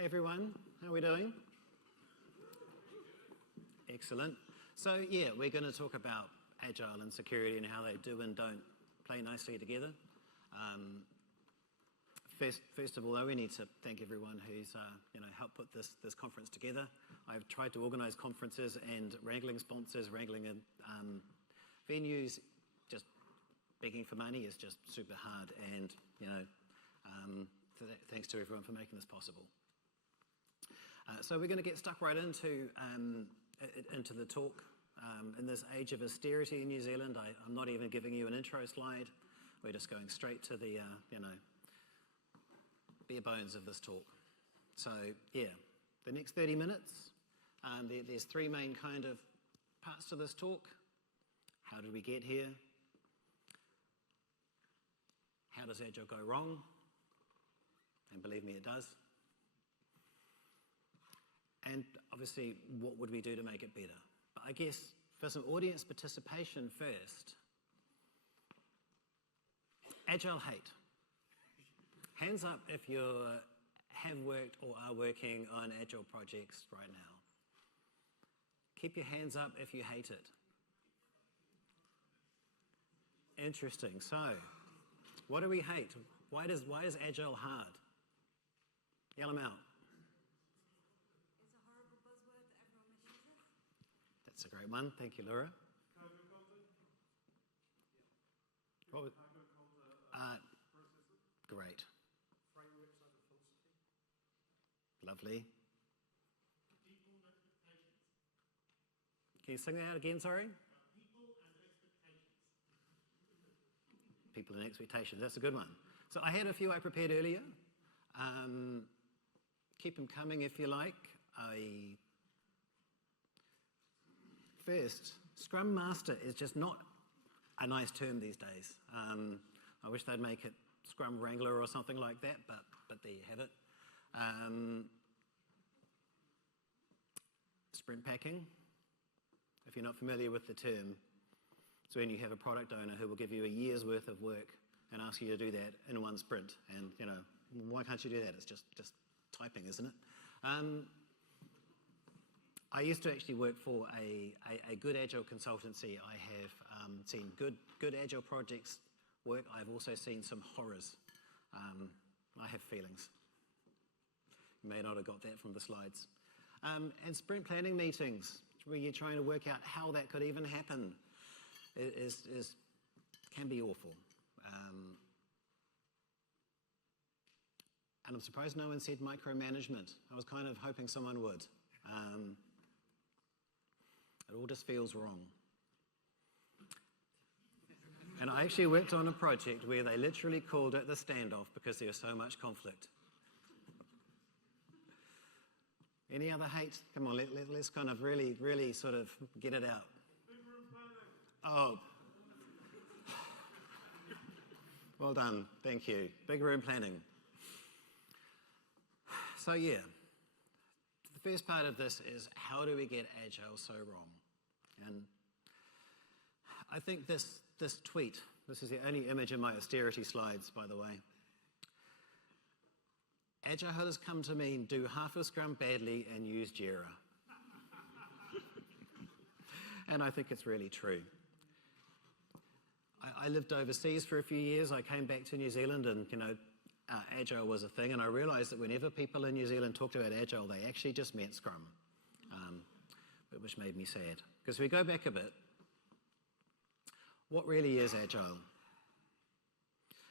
Hey everyone, how are we doing? Excellent. So yeah, we're going to talk about Agile and security and how they do and don't play nicely together. First of all, though, we need to thank everyone who's helped put this conference together. I've tried to organise conferences and wrangling sponsors, wrangling venues. Just begging for money is just super hard, and thanks to everyone for making this possible. So we're going to get stuck right into the talk. In this age of austerity in New Zealand, I'm not even giving you an intro slide. We're just going straight to the bare bones of this talk. So yeah, the next 30 minutes, there's three main kind of parts to this talk. How did we get here? How does Agile go wrong? And believe me, it does. And obviously, what would we do to make it better? But I guess for some audience participation first, Agile hate. Hands up if you have worked or are working on Agile projects right now. Keep your hands up if you hate it. Interesting. So, what do we hate? Why is Agile hard? Yell them out. It's a horrible buzzword that everyone misuses. That's a great one. Thank you, Laura. Cargo culture? What was, Cargo culture processes? great. Frameworks over philosophy? Lovely. People and expectations? Can you sing that out again, sorry? People and expectations. People and expectations. That's a good one. So I had a few I prepared earlier. Keep them coming if you like. First, Scrum Master is just not a nice term these days. I wish they'd make it Scrum Wrangler or something like that, but there you have it. Sprint packing, if you're not familiar with the term, it's when you have a product owner who will give you a year's worth of work and ask you to do that in one sprint. And, why can't you do that? It's just typing, isn't it? I used to actually work for a good Agile consultancy. I have seen good Agile projects work. I've also seen some horrors. I have feelings. You may not have got that from the slides. And sprint planning meetings, where you're trying to work out how that could even happen, can be awful. And I'm surprised no one said micromanagement. I was kind of hoping someone would. It all just feels wrong. And I actually worked on a project where they literally called it the standoff because there was so much conflict. Any other hate? Come on, let's kind of really sort of get it out. Big room planning. Oh. Well done, thank you. Big room planning. So yeah, the first part of this is how do we get Agile so wrong? And I think this tweet, this is the only image in my austerity slides, by the way. Agile has come to mean do half of Scrum badly and use Jira. And I think it's really true. I lived overseas for a few years. I came back to New Zealand and, Agile was a thing, and I realised that whenever people in New Zealand talked about Agile, they actually just meant Scrum, which made me sad. Because if we go back a bit, what really is Agile?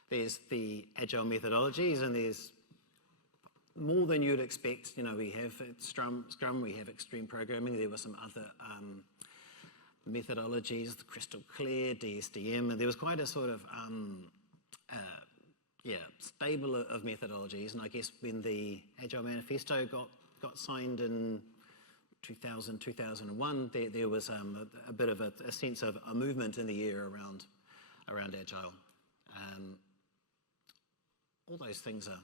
There's the Agile methodologies, and there's more than you'd expect. We have Scrum, we have extreme programming. There were some other methodologies, the Crystal Clear, DSDM, and there was quite a sort of stable of methodologies. And I guess when the Agile Manifesto got signed in 2000, 2001, there was a bit of a sense of a movement in the air around Agile. All those things are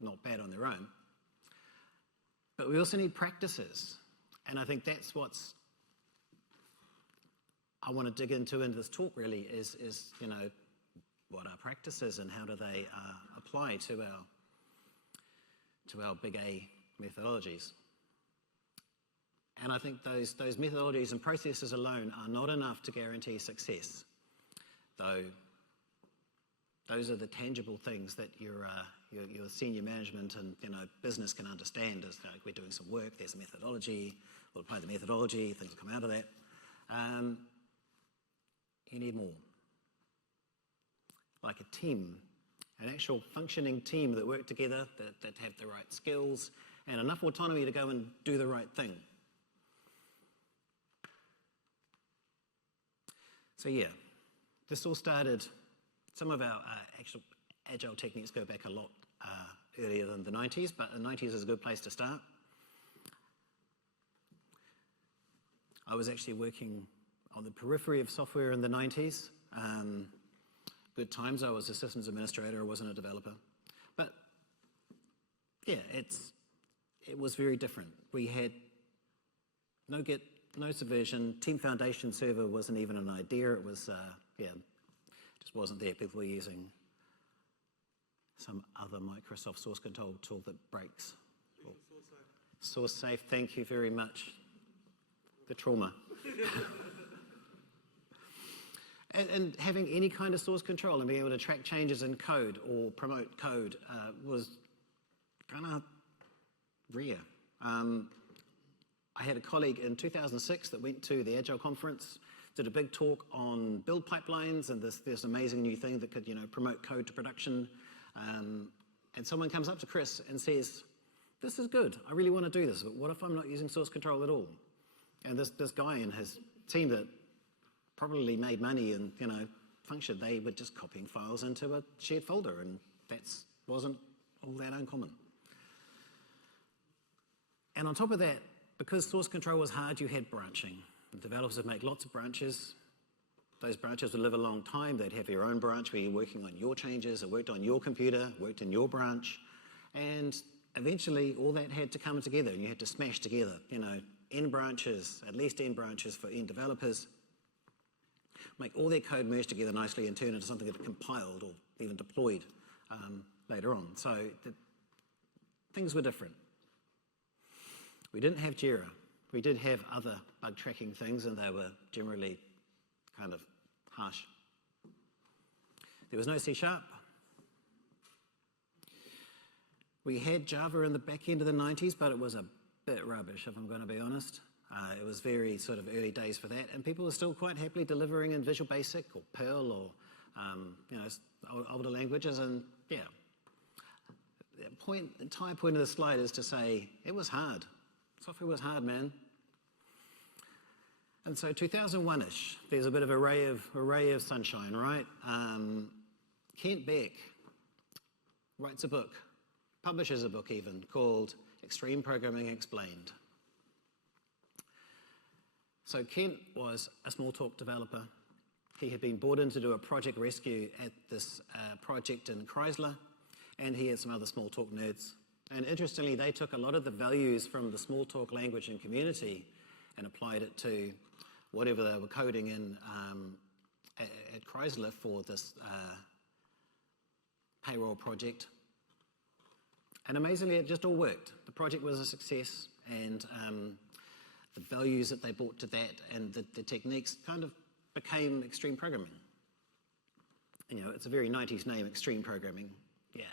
not bad on their own, but we also need practices. And I think that's what's I want to dig into this talk really is what are practices and how do they apply to our big A methodologies. And I think those methodologies and processes alone are not enough to guarantee success, though those are the tangible things that your senior management and business can understand. As like, we're doing some work, there's a methodology, we'll apply the methodology, things will come out of that. You need more. Like a team, an actual functioning team that work together, that have the right skills and enough autonomy to go and do the right thing. So yeah, this all started, some of our actual Agile techniques go back a lot earlier than the 90s, but the 90s is a good place to start. I was actually working on the periphery of software in the 90s. Good times, I was a systems administrator, I wasn't a developer. But yeah, it was very different. We had no Git, no Subversion, Team Foundation server wasn't even an idea. It was, just wasn't there. People were using some other Microsoft source control tool that breaks. Source safe, thank you very much. The trauma. And having any kind of source control and being able to track changes in code or promote code was kind of rare. I had a colleague in 2006 that went to the Agile conference, did a big talk on build pipelines and this amazing new thing that could promote code to production. And someone comes up to Chris and says, "This is good, I really want to do this, but what if I'm not using source control at all?" And this guy and his team that probably made money and functioned, they were just copying files into a shared folder, and that wasn't all that uncommon. And on top of that, because source control was hard, you had branching. The developers would make lots of branches. Those branches would live a long time. They'd have your own branch where you're working on your changes, it worked on your computer, worked in your branch, and eventually all that had to come together, and you had to smash together, N branches, at least N branches for N developers, make all their code merge together nicely and turn into something that compiled or even deployed later on. So things were different. We didn't have Jira. We did have other bug tracking things, and they were generally kind of harsh. There was no C#. We had Java in the back end of the 90s, but it was a bit rubbish, if I'm going to be honest. It was very sort of early days for that, and people were still quite happily delivering in Visual Basic or Perl or older languages. And yeah, the entire point of the slide is to say it was hard. Software was hard, man. And so 2001-ish, there's a bit of a ray of sunshine, right? Kent Beck writes a book, publishes a book even, called Extreme Programming Explained. So Kent was a Smalltalk developer. He had been brought in to do a project rescue at this project in Chrysler, and he had some other Smalltalk nerds. And interestingly, they took a lot of the values from the Smalltalk language and community and applied it to whatever they were coding in at Chrysler for this payroll project. And amazingly, it just all worked. The project was a success, and the values that they brought to that and the techniques kind of became extreme programming. It's a very 90s name, extreme programming. Yeah,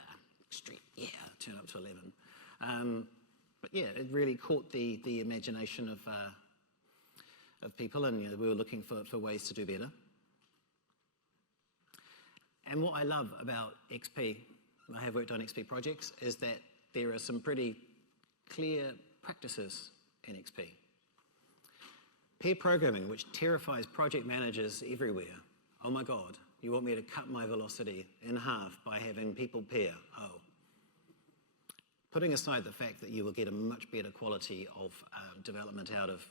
extreme, yeah, turn up to 11. But yeah, it really caught the imagination of people, and we were looking for ways to do better. And what I love about XP, I have worked on XP projects, is that there are some pretty clear practices in XP. Pair programming, which terrifies project managers everywhere. Oh my God, you want me to cut my velocity in half by having people pair? Oh. Putting aside the fact that you will get a much better quality of development out of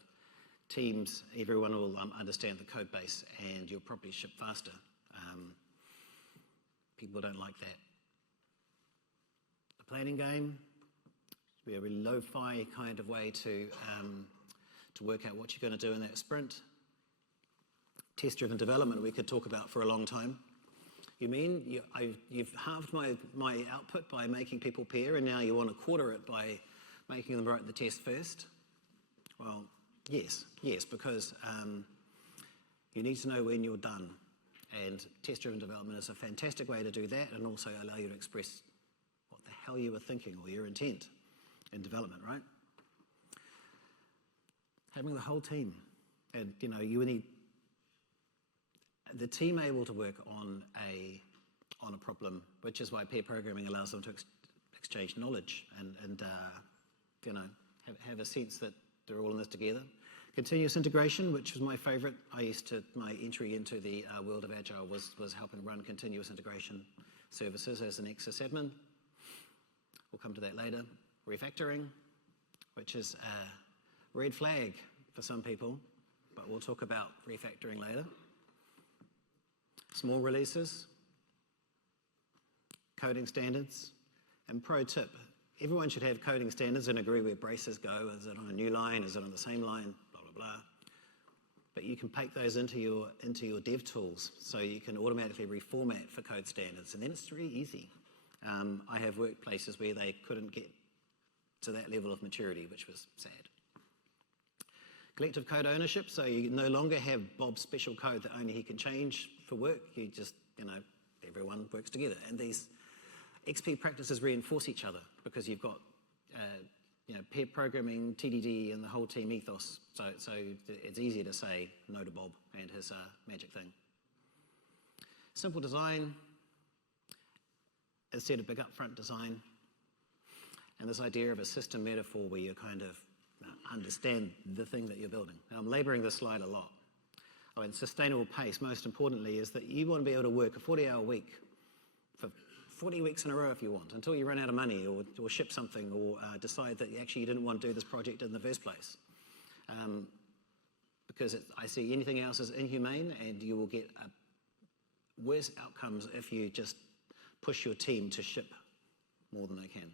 teams, everyone will understand the code base, and you'll probably ship faster. People don't like that. The planning game should be a really lo-fi kind of way to work out what you're going to do in that sprint. Test-driven development we could talk about for a long time. You mean you've halved my output by making people pair, and now you want to quarter it by making them write the test first? Well, yes, because you need to know when you're done. And test-driven development is a fantastic way to do that and also allow you to express what the hell you were thinking or your intent in development, right? Having the whole team. And, you need the team able to work on a problem, which is why pair programming allows them to exchange knowledge and have a sense that they're all in this together. Continuous integration, which was my favorite. My entry into the world of Agile was helping run continuous integration services as an sysadmin. We'll come to that later. Refactoring, which is a red flag for some people, but we'll talk about refactoring later. Small releases, coding standards, and pro tip, everyone should have coding standards and agree where braces go. Is it on a new line? Is it on the same line? Blah, blah, blah. But you can bake those into your dev tools, so you can automatically reformat for code standards, and then it's really easy. I have worked places where they couldn't get to that level of maturity, which was sad. Collective code ownership, so you no longer have Bob's special code that only he can change for work. You just, everyone works together. And these XP practices reinforce each other because you've got, pair programming, TDD, and the whole team ethos. So it's easier to say no to Bob and his magic thing. Simple design instead of big upfront design. And this idea of a system metaphor where you kind of understand the thing that you're building. Now, I'm labouring this slide a lot. And sustainable pace, most importantly, is that you want to be able to work a 40-hour week for 40 weeks in a row if you want, until you run out of money or ship something or decide that actually you didn't want to do this project in the first place. Because I see anything else as inhumane, and you will get worse outcomes if you just push your team to ship more than they can.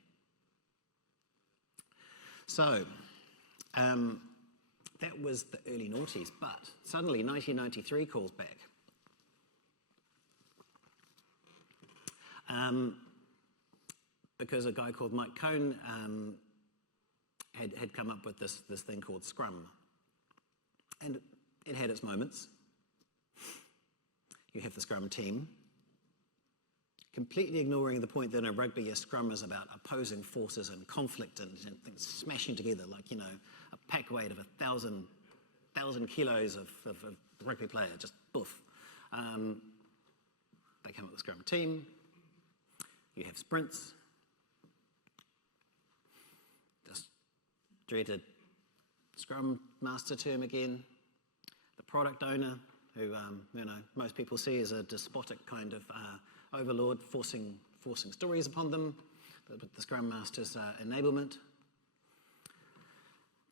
So, that was the early noughties, but suddenly 1993 calls back. Because a guy called Mike Cohn had come up with this thing called Scrum. And it had its moments. You have the Scrum team, completely ignoring the point that in a rugby a Scrum is about opposing forces and conflict and things smashing together like, a pack weight of 1,000 kilos of rugby player, just boof. They come up with the Scrum team. You have sprints. This dreaded Scrum Master term again. The product owner, who most people see as a despotic kind of overlord, forcing stories upon them. But the Scrum Master's enablement.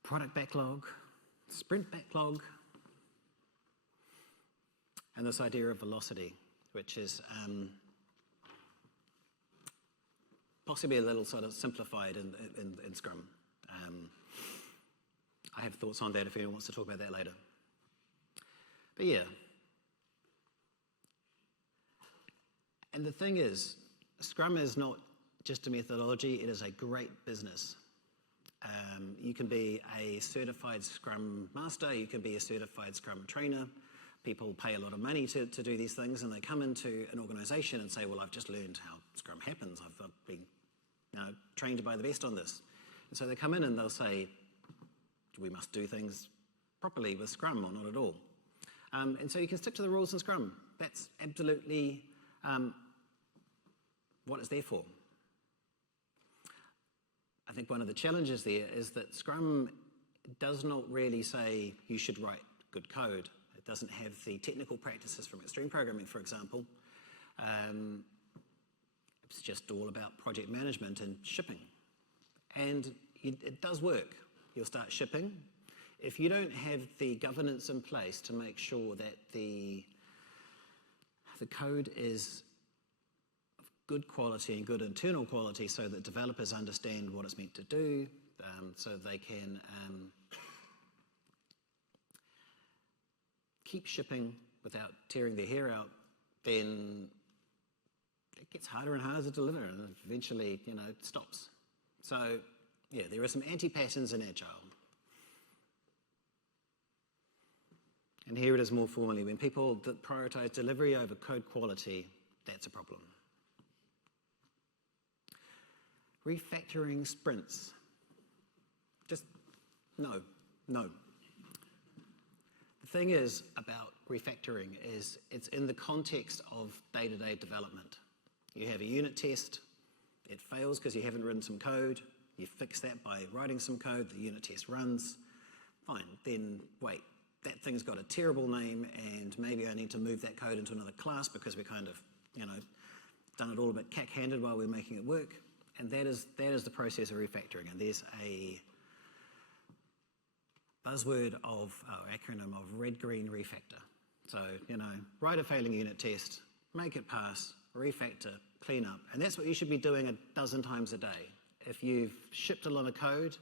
Product backlog, sprint backlog, and this idea of velocity, which is possibly a little sort of simplified in Scrum. I have thoughts on that if anyone wants to talk about that later. But yeah. And the thing is, Scrum is not just a methodology, it is a great business. You can be a certified Scrum Master, you can be a certified Scrum trainer. People pay a lot of money to do these things, and they come into an organization and say, well, I've just learned how Scrum happens. I've been trained by the best on this. And so they come in and they'll say, we must do things properly with Scrum or not at all. And so you can stick to the rules in Scrum. That's absolutely what it's there for. I think one of the challenges there is that Scrum does not really say you should write good code. It doesn't have the technical practices from extreme programming, for example. It's just all about project management and shipping. And it does work. You'll start shipping. If you don't have the governance in place to make sure that the code is of good quality and good internal quality so that developers understand what it's meant to do, so they can keep shipping without tearing their hair out, then it gets harder and harder to deliver, and eventually, it stops. So yeah, there are some anti-patterns in Agile. And here it is more formally. When people that prioritize delivery over code quality, that's a problem. Refactoring sprints. Just no. The thing is about refactoring is it's in the context of day-to-day development. You have a unit test, it fails because you haven't written some code, you fix that by writing some code, the unit test runs, fine, then wait, that thing's got a terrible name and maybe I need to move that code into another class because we kind of, done it all a bit cack-handed while we're making it work. And that is the process of refactoring. And there's a buzzword acronym of red-green refactor. So, write a failing unit test, make it pass, refactor, clean up. And that's what you should be doing a dozen times a day. If you've shipped a lot of code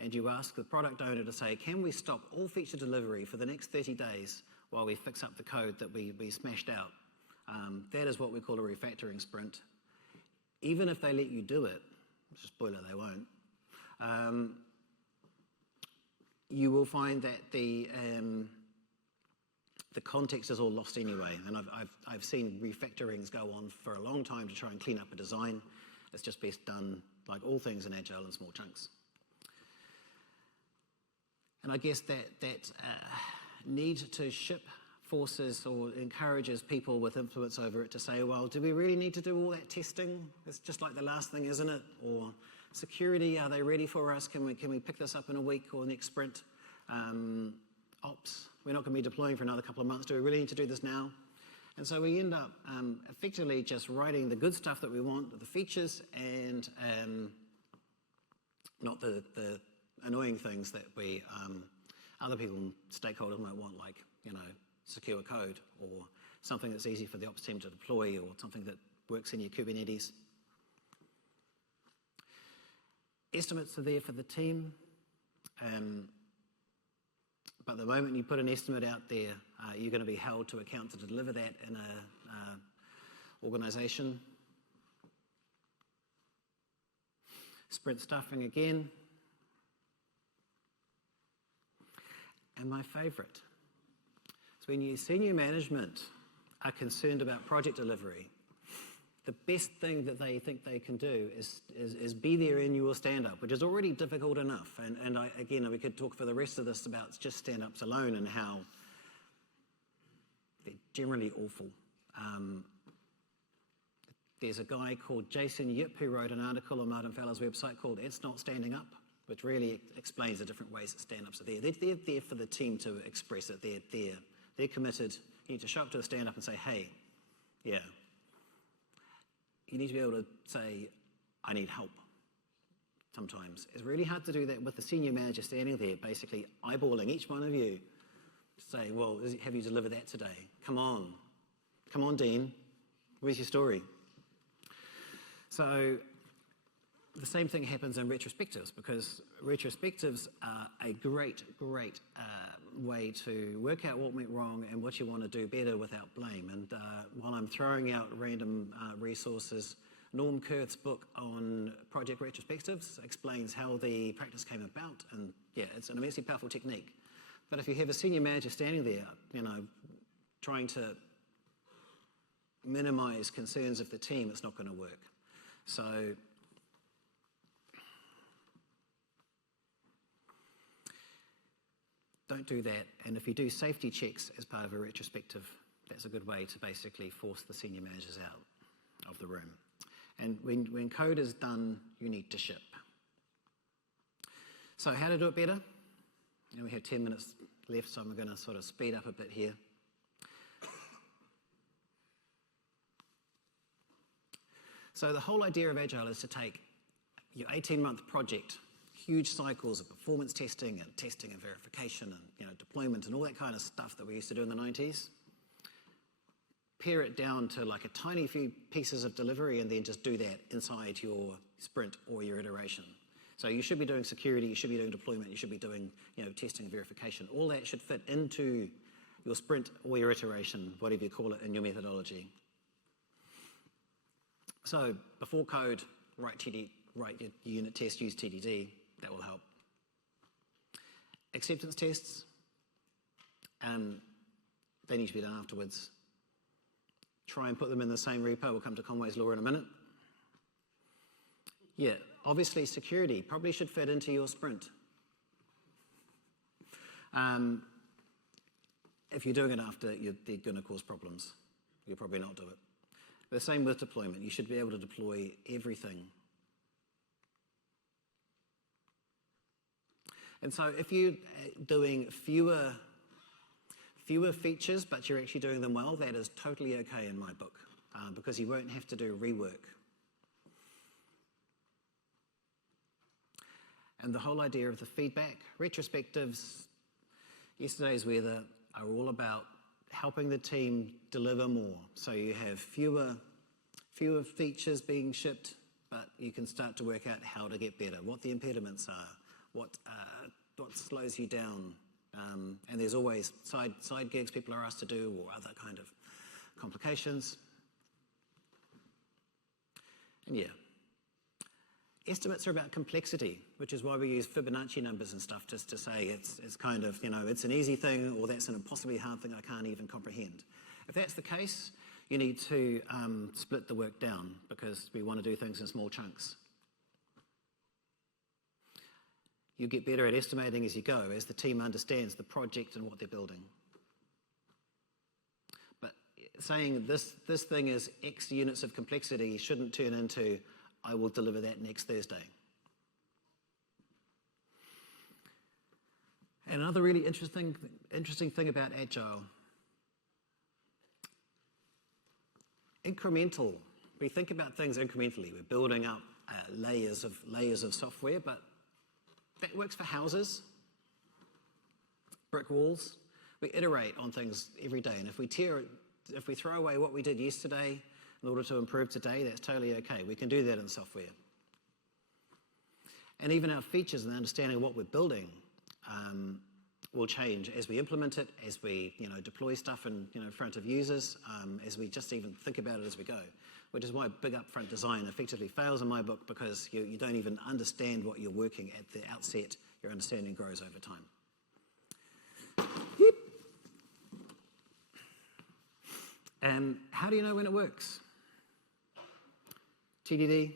and you ask the product owner to say, can we stop all feature delivery for the next 30 days while we fix up the code that we smashed out? That is what we call a refactoring sprint. Even if they let you do it, which is a spoiler, they won't, you will find that the context is all lost anyway. And I've seen refactorings go on for a long time to try and clean up a design. It's just best done, like all things in Agile, in small chunks. And I guess that need to ship forces or encourages people with influence over it to say, well, do we really need to do all that testing? It's just like the last thing, isn't it? Or security, are they ready for us? Can we pick this up in a week or next sprint? Ops, we're not going to be deploying for another couple of months. Do we really need to do this now? And so we end up effectively just writing the good stuff that we want, the features, and not the annoying things that we other people, stakeholders might want, like, secure code, or something that's easy for the ops team to deploy, or something that works in your Kubernetes. Estimates are there for the team, but the moment you put an estimate out there, you're going to be held to account to deliver that in a organization. Sprint stuffing again. And my favorite. So when your senior management are concerned about project delivery, the best thing that they think they can do is be there in your stand-up, which is already difficult enough. And again, we could talk for the rest of this about just stand-ups alone and how they're generally awful. There's a guy called Jason Yip who wrote an article on Martin Fowler's website called It's Not Standing Up, which really explains the different ways that stand-ups are there. They're there for the team to express it. They're committed. You need to show up to a stand-up and say, hey, yeah. You need to be able to say, I need help. Sometimes. It's really hard to do that with the senior manager standing there, basically eyeballing each one of you. Say, well, have you delivered that today? Come on, Dean. Where's your story? So the same thing happens in retrospectives, because retrospectives are a great way to work out what went wrong and what you want to do better without blame. And while I'm throwing out random resources, Norm Kurth's book on project retrospectives explains how the practice came about, and yeah, it's an immensely powerful technique. But if you have a senior manager standing there, trying to minimize concerns of the team, it's not going to work. So don't do that. And if you do safety checks as part of a retrospective, that's a good way to basically force the senior managers out of the room. And when code is done, you need to ship. So how to do it better? We have 10 minutes left, so I'm going to sort of speed up a bit here. So the whole idea of Agile is to take your 18-month project, huge cycles of performance testing and verification and deployment and all that kind of stuff that we used to do in the 90s, pare it down to like a tiny few pieces of delivery, and then just do that inside your sprint or your iteration. So you should be doing security, you should be doing deployment, you should be doing testing and verification. All that should fit into your sprint or your iteration, whatever you call it in your methodology. So before code, write your unit test, use TDD. That will help. Acceptance tests, they need to be done afterwards. Try and put them in the same repo. We'll come to Conway's Law in a minute. Yeah, obviously security probably should fit into your sprint. If you're doing it after, they're going to cause problems. You'll probably not do it. The same with deployment. You should be able to deploy everything. And so if you're doing fewer features, but you're actually doing them well, that is totally okay in my book, because you won't have to do rework. And the whole idea of the feedback, retrospectives, yesterday's weather are all about helping the team deliver more. So you have fewer features being shipped, but you can start to work out how to get better, what the impediments are, what slows you down. And there's always side gigs people are asked to do or other kind of complications. And yeah. Estimates are about complexity, which is why we use Fibonacci numbers and stuff just to say it's kind of, it's an easy thing or that's an impossibly hard thing I can't even comprehend. If that's the case, you need to split the work down because we want to do things in small chunks. You get better at estimating as you go, as the team understands the project and what they're building. But saying this thing is X units of complexity shouldn't turn into I will deliver that next Thursday. And another really interesting thing about Agile, incremental. We think about things incrementally. We're building up layers of software, but that works for houses, brick walls. We iterate on things every day, and if we throw away what we did yesterday in order to improve today, that's totally okay. We can do that in software. And even our features and understanding of what we're building will change as we implement it, as we deploy stuff in front of users, as we just even think about it as we go. Which is why big upfront design effectively fails in my book, because you don't even understand what you're working at the outset. Your understanding grows over time. Yep. And how do you know when it works? TDD.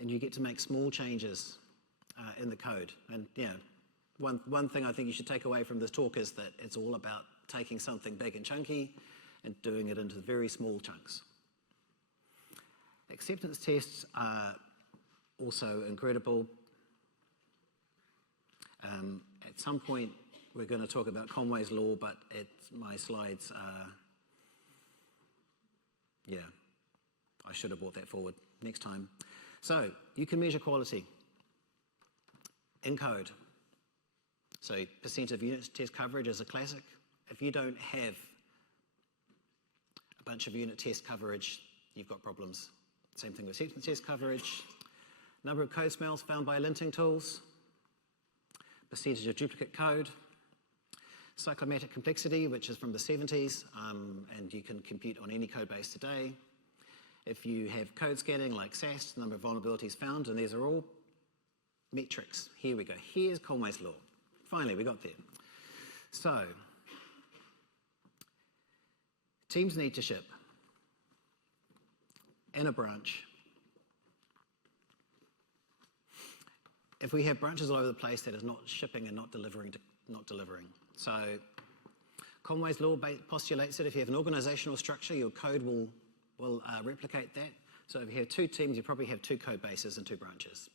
And you get to make small changes in the code. And one thing I think you should take away from this talk is that it's all about taking something big and chunky and doing it into very small chunks. Acceptance tests are also incredible. At some point, we're going to talk about Conway's Law, but my slides are, I should have brought that forward next time. So you can measure quality in code. So percent of unit test coverage is a classic. If you don't have a bunch of unit test coverage, you've got problems. Same thing with acceptance test coverage. Number of code smells found by linting tools. Percentage of duplicate code. Cyclomatic complexity, which is from the 70s, and you can compute on any code base today. If you have code scanning like SAS, the number of vulnerabilities found, and these are all metrics. Here we go. Here's Conway's Law. Finally, we got there. So, teams need to ship in a branch. If we have branches all over the place, that is not shipping and not delivering. So, Conway's Law postulates that if you have an organizational structure, your code will replicate that. So if you have two teams, you probably have two code bases and two branches.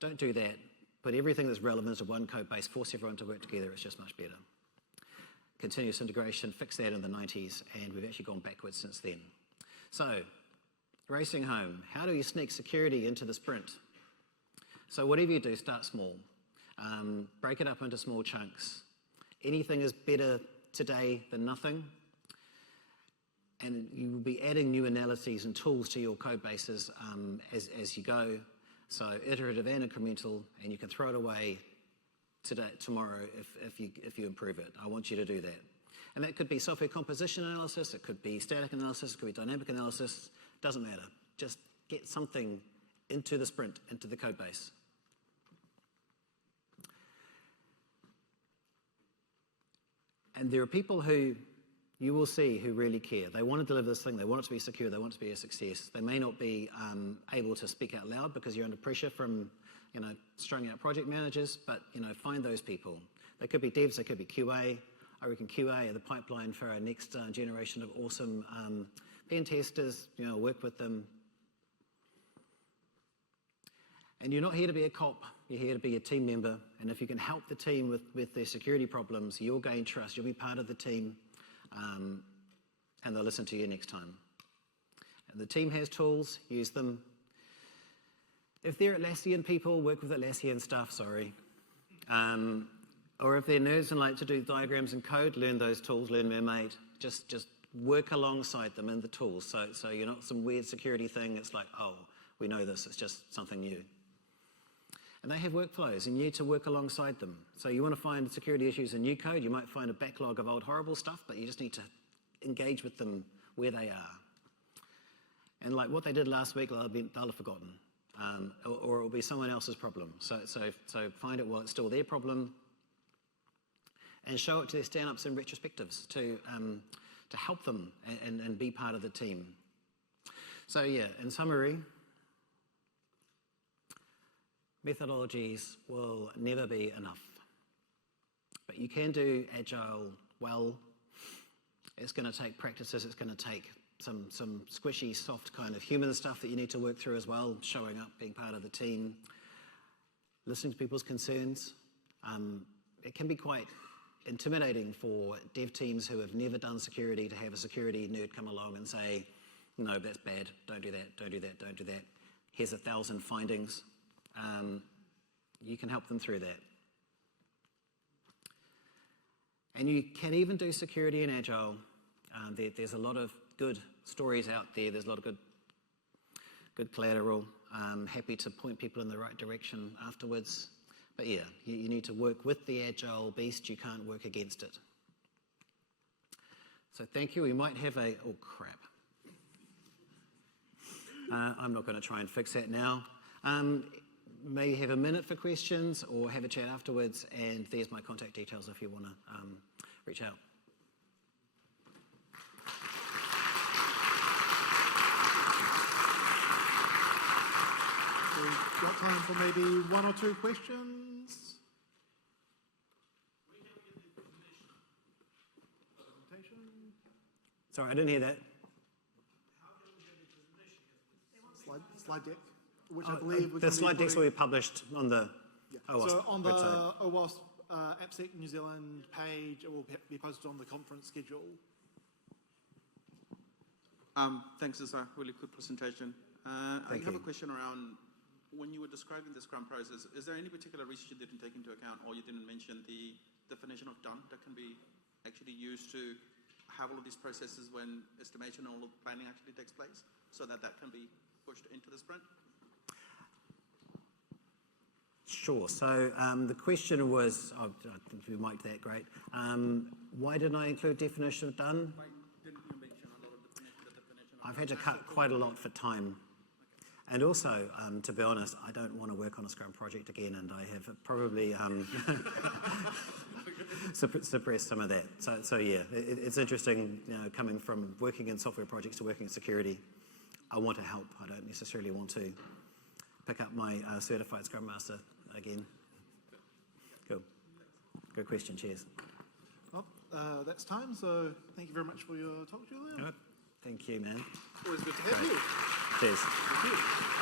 Don't do that. Put everything that's relevant to one code base, force everyone to work together, it's just much better. Continuous integration, fix that in the 90s, and we've actually gone backwards since then. So, racing home, how do you sneak security into the sprint? So whatever you do, start small. Break it up into small chunks. Anything is better today than nothing. And you will be adding new analyses and tools to your code bases as you go. So iterative and incremental, and you can throw it away tomorrow if you improve it. I want you to do that. And that could be software composition analysis, it could be static analysis, it could be dynamic analysis, doesn't matter. Just get something into the sprint, into the code base. And there are people who you will see who really care. They want to deliver this thing. They want it to be secure. They want it to be a success. They may not be able to speak out loud because you're under pressure from, strung out project managers, but, find those people. They could be devs. They could be QA. I reckon QA are the pipeline for our next generation of awesome pen testers. Work with them. And you're not here to be a cop. You're here to be a team member. And if you can help the team with their security problems, you'll gain trust. You'll be part of the team. And they'll listen to you next time. And the team has tools, use them. If they're Atlassian people, work with Atlassian stuff, sorry. Or if they're nerds and like to do diagrams and code, learn those tools, learn Mermaid. Just work alongside them in the tools. So you're not some weird security thing. It's like, oh, we know this, it's just something new. And they have workflows, and you need to work alongside them. So you want to find security issues in new code, you might find a backlog of old horrible stuff, but you just need to engage with them where they are. And like what they did last week, they'll have forgotten. Or it will be someone else's problem. So find it while it's still their problem, and show it to their stand-ups and retrospectives to help them and be part of the team. So yeah, in summary, methodologies will never be enough. But you can do Agile well. It's going to take practices. It's going to take some squishy, soft kind of human stuff that you need to work through as well, showing up, being part of the team, listening to people's concerns. It can be quite intimidating for dev teams who have never done security to have a security nerd come along and say, no, that's bad, don't do that, don't do that, don't do that. Here's 1,000 findings. You can help them through that. And you can even do security in Agile. There's a lot of good stories out there. There's a lot of good collateral. Happy to point people in the right direction afterwards. But yeah, you need to work with the Agile beast. You can't work against it. So thank you. We might have oh crap. I'm not going to try and fix that now. Maybe have a minute for questions or have a chat afterwards, and there's my contact details if you want to reach out. We've got time for maybe 1 or 2 questions. Presentation. Sorry, I didn't hear that. Slide deck, which I believe the slide decks will be published on the OWASP So on the website. OWASP AppSec New Zealand page, it will be posted on the conference schedule. Thanks, it's a really good presentation. I have a question around when you were describing the Scrum process, is there any particular research you didn't take into account or you didn't mention the definition of done that can be actually used to have all of these processes when estimation or planning actually takes place so that can be pushed into the sprint? Sure. So the question was, I think we mic'd that great. Why didn't I include definition of done? Why didn't you mention a lot of the definition of I've had to cut quite a lot for time. And also, to be honest, I don't want to work on a Scrum project again, and I have probably suppressed some of that. So yeah, it's interesting, coming from working in software projects to working in security. I want to help. I don't necessarily want to pick up my certified Scrum Master again. Cool. Good question. Cheers. Well, that's time, so thank you very much for your talk, Julian. All right. Thank you, man. Always good to have you. Cheers. Thank you.